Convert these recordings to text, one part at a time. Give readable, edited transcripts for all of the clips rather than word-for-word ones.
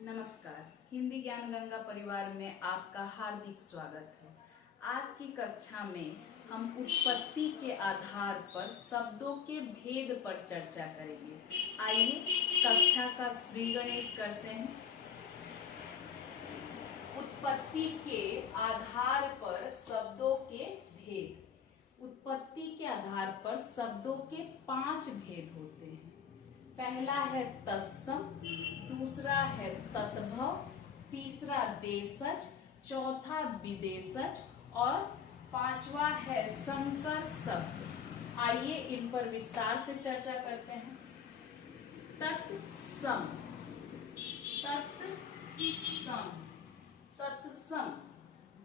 नमस्कार। हिंदी ज्ञान गंगा परिवार में आपका हार्दिक स्वागत है। आज की कक्षा में हम उत्पत्ति के आधार पर शब्दों के भेद पर चर्चा करेंगे। आइए कक्षा का श्री गणेश करते हैं। उत्पत्ति के आधार पर शब्दों के भेद। उत्पत्ति के आधार पर शब्दों के 5 भेद होते हैं। पहला है तत्सम, दूसरा है तत्भव, तीसरा देशज, चौथा विदेशज और 5वां है संकर शब्द। आइए इन पर विस्तार से चर्चा करते हैं। तत्सम, तत्सम, तत्सम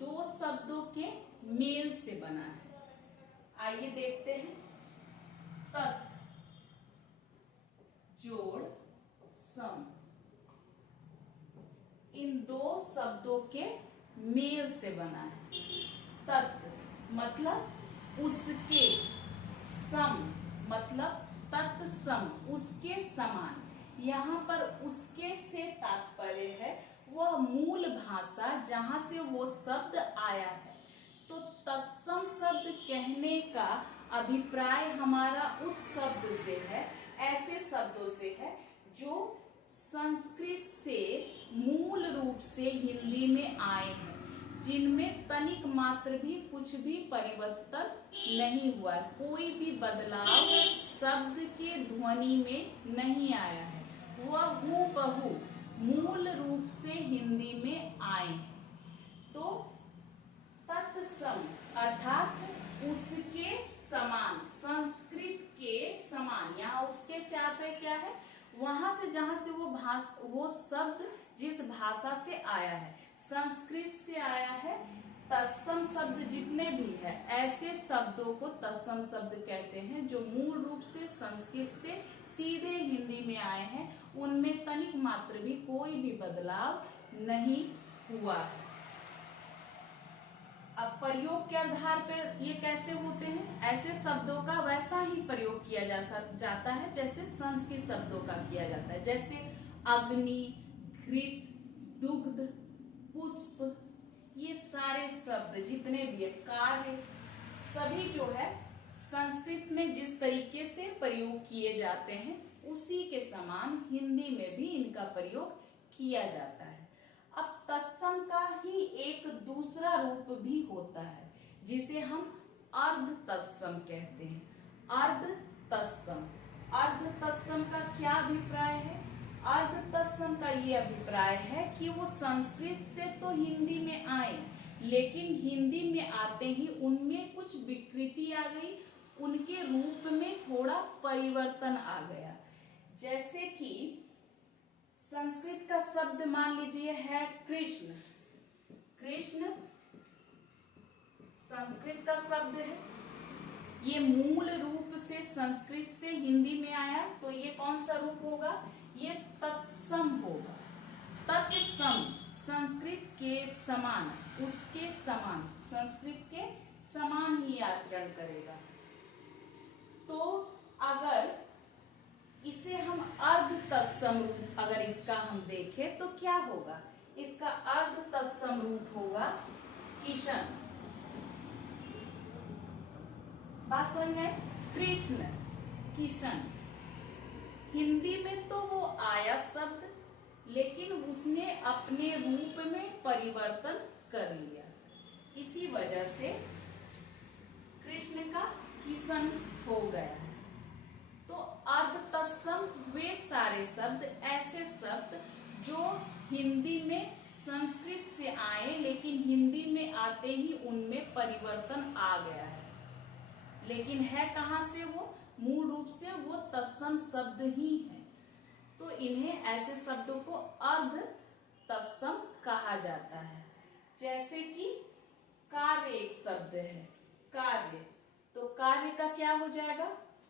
2 शब्दों के मेल से बना है। आइए देखते हैं। तत् जोड़ सम, इन 2 शब्दों के मेल से बना है। तत् मतलब उसके, सम मतलब तत्सम उसके समान। यहाँ पर उसके से तात्पर्य है वह मूल भाषा जहां से वो शब्द आया है। तो तत्सम शब्द कहने का अभिप्राय हमारा उस शब्द से है, ऐसे शब्दों से है जो संस्कृत से मूल रूप से हिंदी में आए हैं, जिनमें तनिक मात्र भी कुछ भी परिवर्तन नहीं हुआ, कोई भी बदलाव शब्द के ध्वनि में नहीं आया है, वह हूबहू मूल रूप से हिंदी में आए हैं। तो तत्सम अर्थात उसके समान, संस्कृत के समान। यहाँ उसके से आशय क्या है? वहां से जहां से वो शब्द जिस भाषा से आया है, संस्कृत से आया है। तत्सम शब्द जितने भी है ऐसे शब्दों को तत्सम शब्द कहते हैं, जो मूल रूप से संस्कृत से सीधे हिंदी में आए हैं, उनमें तनिक मात्र भी कोई भी बदलाव नहीं हुआ है। अब प्रयोग के आधार पर ये कैसे होते हैं? ऐसे शब्दों का वैसा ही प्रयोग किया जाता है जैसे संस्कृत शब्दों का किया जाता है। जैसे अग्नि, घृत, दुग्ध, पुष्प, ये सारे शब्द जितने भी है, कार्य, सभी जो है संस्कृत में जिस तरीके से प्रयोग किए जाते हैं उसी के समान हिंदी में भी इनका प्रयोग किया जाता है। अब तत्सम का ही एक दूसरा रूप भी होता है जिसे हम अर्ध तत्सम कहते हैं। अर्ध तत्सम, अर्ध तत्सम का क्या अभिप्राय है? अर्ध तत्सम का ये अभिप्राय है कि वो संस्कृत से तो हिंदी में आए, लेकिन हिंदी में आते ही उनमें कुछ विकृति आ गई, उनके रूप में थोड़ा परिवर्तन आ गया। जैसे कि संस्कृत का शब्द मान लीजिए है कृष्ण। कृष्ण संस्कृत का शब्द है, ये मूल रूप से संस्कृत से हिंदी में आया, तो ये कौन सा रूप होगा? ये तत्सम होगा। तत्सम संस्कृत के समान, उसके समान, संस्कृत के समान ही आचरण करेगा। तो अगर इसे हम अर्ध तत्सम रूप अगर इसका हम देखें तो क्या होगा? इसका अर्ध तत्सम रूप होगा किशन। बात समझ में? कृष्ण, किशन। हिंदी में तो वो आया शब्द, लेकिन उसने अपने रूप में परिवर्तन कर लिया। इसी वजह से कृष्ण का किशन हो गया। तो अर्ध तत्सम वे सारे शब्द, ऐसे शब्द जो हिंदी में संस्कृत से आए लेकिन हिंदी में आते ही उनमें परिवर्तन आ गया है, लेकिन है कहां से वो? मूल रूप से वो तत्सम शब्द ही है। तो इन्हें, ऐसे शब्दों को अर्ध तत्सम कहा जाता है। जैसे कि कार्य एक शब्द है, कार्य, तो कार्य का क्या हो जाएगा?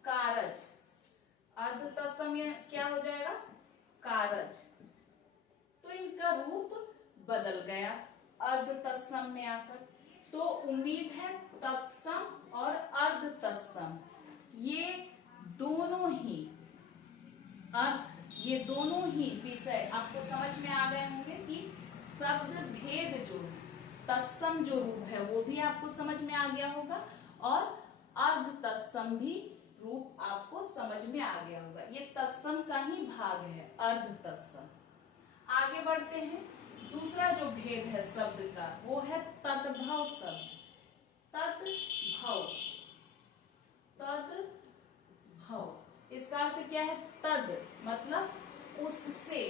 कारज। अर्ध तत्सम क्या हो जाएगा? कारज। तो इनका रूप बदल गया अर्ध तत्सम में आकर। तो उम्मीद है तत्सम और अर्ध तत्सम ये दोनों ही अर्थ ये दोनों ही विषय आपको समझ में आ गए होंगे कि शब्द भेद जो है, तत्सम जो रूप है वो भी आपको समझ में आ गया होगा और अर्ध तत्सम भी रूप आपको समझ में आ गया होगा। ये तत्सम का ही भाग है, अर्ध तत्सम। आगे बढ़ते हैं। दूसरा जो भेद है शब्द का वो है तद्भव शब्द। तद्भव, तद्भव इसका अर्थ क्या है? तद मतलब उससे,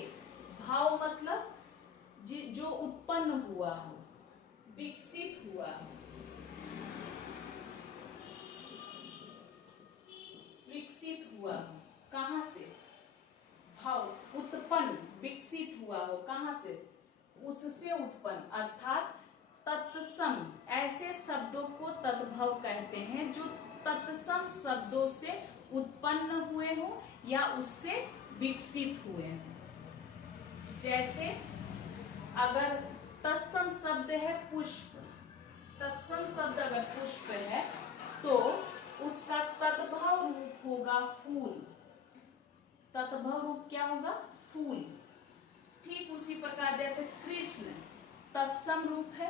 भाव मतलब जो उत्पन्न हुआ हो, विकसित हुआ हो, विकसित हुआ हो। कहां से? भाव उत्पन्न, विकसित हुआ हो, कहां से? उससे उत्पन्न, अर्थात तत्सम। ऐसे शब्दों को तद्भव कहते हैं जो तत्सम शब्दों से उत्पन्न हुए हो या उससे विकसित हुए हैं। जैसे अगर तत्सम शब्द है पुष्प, तत्सम शब्द अगर पुष्प है तो उसका तद्भव रूप होगा फूल। तद्भव रूप क्या होगा? फूल। ठीक उसी प्रकार जैसे कृष्ण तत्सम रूप है,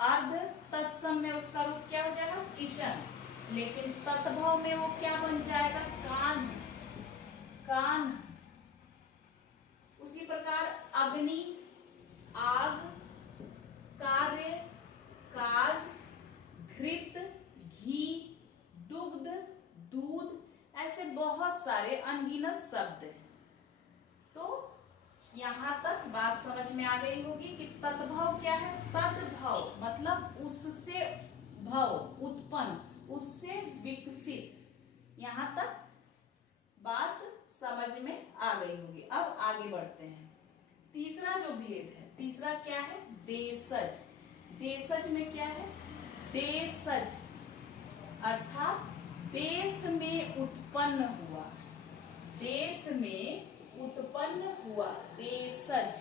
अर्ध तत्सम में उसका रूप क्या हो जाएगा? किशन। लेकिन तद्भव में वो क्या बन जाएगा? कान, कान। उसी प्रकार अग्नि, आग, कार्य, काज, घृत, घी, दुग्ध, दूध, ऐसे बहुत सारे अनगिनत शब्द हैं। तो यहां तक बात समझ में आ गई होगी कि तद्भव क्या है? तद्भव मतलब उससे भव, उत्पन्न, उससे विकसित। यहां तक बात समझ में आ गई होगी। अब आगे बढ़ते हैं। तीसरा जो भेद है, तीसरा क्या है? देशज। देशज में क्या है? देशज अर्थात देश में उत्पन्न हुआ, देश में उत्पन्न हुआ। देशज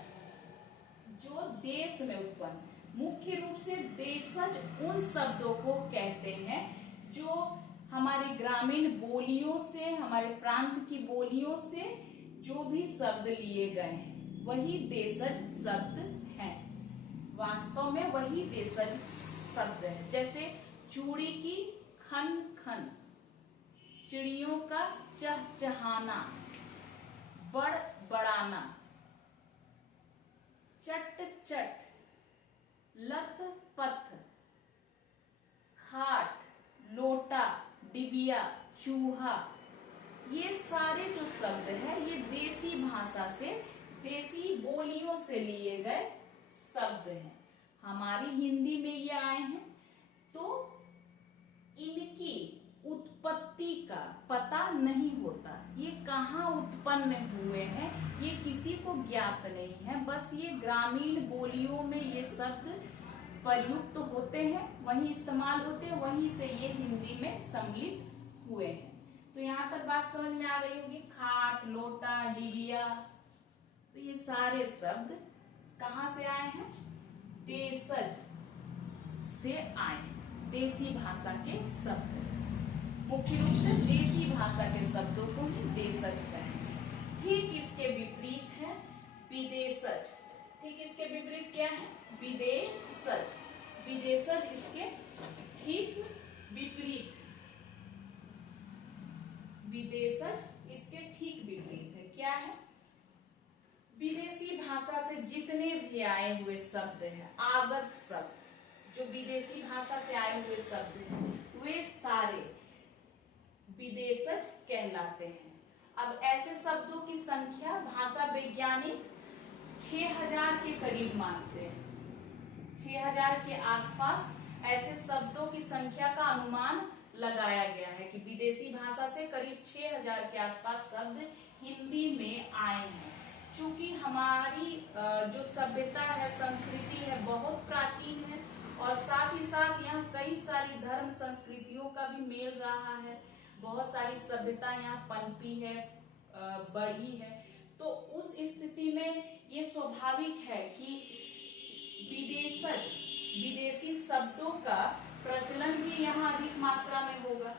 जो देश में उत्पन्न, मुख्य रूप से देशज उन शब्दों को कहते हैं जो हमारे ग्रामीण बोलियों से, हमारे प्रांत की बोलियों से जो भी शब्द लिए गए हैं वही देशज शब्द हैं। वास्तव में वही देशज शब्द है। जैसे चूड़ी की खन खन, चिड़ियों का चहचहाना, बड़ बड़ाना, चट चट, लत पथ, खाट, लोटा, डिबिया, चूहा, ये सारे जो शब्द है ये देसी भाषा से, देसी बोलियों से लिए गए शब्द हैं। हमारी हिंदी में ये आए हैं तो इनकी उत्पत्ति का पता नहीं होता। ये कहाँ उत्पन्न हुए हैं ये किसी को ज्ञात नहीं है। बस ये ग्रामीण बोलियों में ये शब्द प्रयुक्त होते हैं, वहीं इस्तेमाल होते हैं, वहीं से ये हिंदी में सम्मिलित हुए हैं। तो यहाँ तक बात समझ में आ गई होगी। खाट, लोटा, डिबिया, तो ये सारे शब्द कहाँ से आए हैं? देशज से आए हैं। देसी भाषा के शब्द, मुख्य रूप से देसी भाषा के शब्दों को ही देशज कहेंगे। ठीक इसके विपरीत है विदेशज। ठीक इसके विपरीत क्या है? विदेशज। विदेशज इसके ठीक विपरीत, विदेशज इसके ठीक विपरीत है। क्या है? विदेशी भाषा से जितने भी आए हुए शब्द हैं, आगत शब्द, जो विदेशी भाषा से आए हुए शब्द हैं वे सारे विदेशज कहलाते हैं। अब ऐसे शब्दों की संख्या भाषा वैज्ञानिक 6000 के करीब मानते हैं। 6000 के आसपास ऐसे शब्दों की संख्या का अनुमान लगाया गया है कि विदेशी भाषा से करीब 6000 के आसपास शब्द हिंदी में आए हैं। चूंकि हमारी जो सभ्यता है, संस्कृति है, बहुत प्राचीन है और साथ ही साथ यहाँ कई सारी धर्म संस्कृतियों का भी मेल रहा है, बहुत सारी सभ्यता यहाँ पनपी है, बढ़ी है। तो उस स्थिति में ये स्वाभाविक है कि विदेशज, विदेशी शब्दों का प्रचलन भी यहाँ अधिक मात्रा में होगा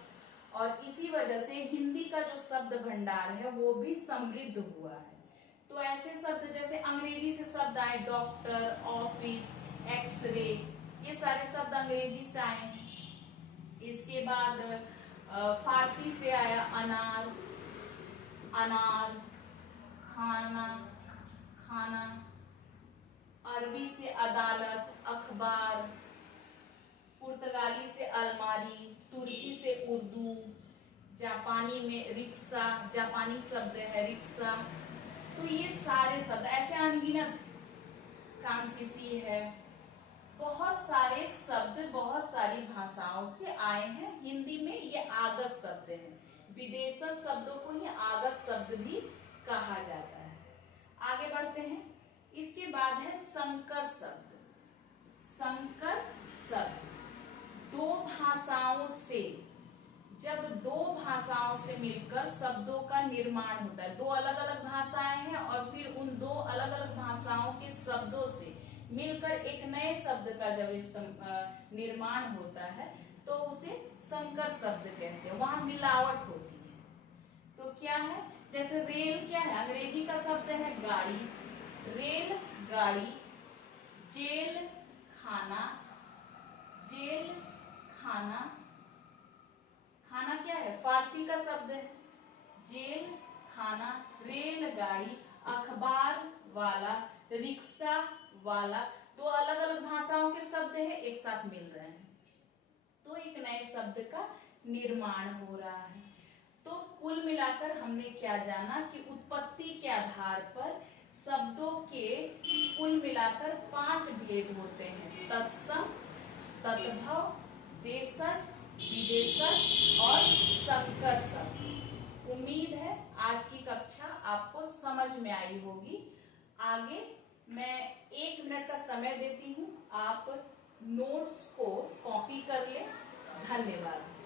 और इसी वजह से हिंदी का जो शब्द भंडार है वो भी समृद्ध हुआ है। तो ऐसे शब्द जैसे अंग्रेजी से शब्द आए डॉक्टर, ऑफिस, एक्सरे, ये सारे शब्द अंग्रेजी से आए हैं। इसके बाद फारसी से आया अनार, अनार, खाना, खाना। अरबी से अदालत, अखबार। पुर्तगाली से अलमारी, तुर्की से उर्दू। जापानी में रिक्शा, जापानी शब्द है रिक्शा। तो ये सारे शब्द ऐसे अनगिनत। फ्रांसीसी है। बहुत सारे शब्द बहुत सारी भाषाओं से आए हैं। हिंदी में ये आगत शब्द है। विदेशज शब्दों को ही आगत शब्द भी कहा जाता है। आगे बढ़ते हैं। इसके बाद है संकर शब्द। संकर शब्द दो भाषाओं से, जब दो भाषाओं से मिलकर शब्दों का निर्माण होता है। दो अलग अलग भाषाएं हैं और फिर उन दो अलग अलग भाषाओं के शब्दों से मिलकर एक नए शब्द का जब निर्माण होता है तो उसे संकर शब्द कहते हैं। वहां मिलावट होती है। तो क्या है, जैसे रेल क्या है, अंग्रेजी का शब्द है गाड़ी, रेल गाड़ी। जेल खाना, जेल खाना। खाना क्या है, फारसी का शब्द है। जेल खाना, रेलगाड़ी, अखबार वाला, रिक्शा वाला। दो अलग अलग भाषाओं के शब्द है, एक साथ मिल रहे हैं तो एक नए शब्द का निर्माण हो रहा है। तो कुल मिलाकर हमने क्या जाना कि उत्पत्ति के आधार पर शब्दों के कुल मिलाकर 5 भेद होते हैं। तत्सम, तद्भव, देशज, विदेशज और संकर शब्द। उम्मीद है आज की कक्षा आपको समझ में आई होगी। आगे मैं 1 मिनट का समय देती हूँ, आप नोट्स को कॉपी कर ले। धन्यवाद।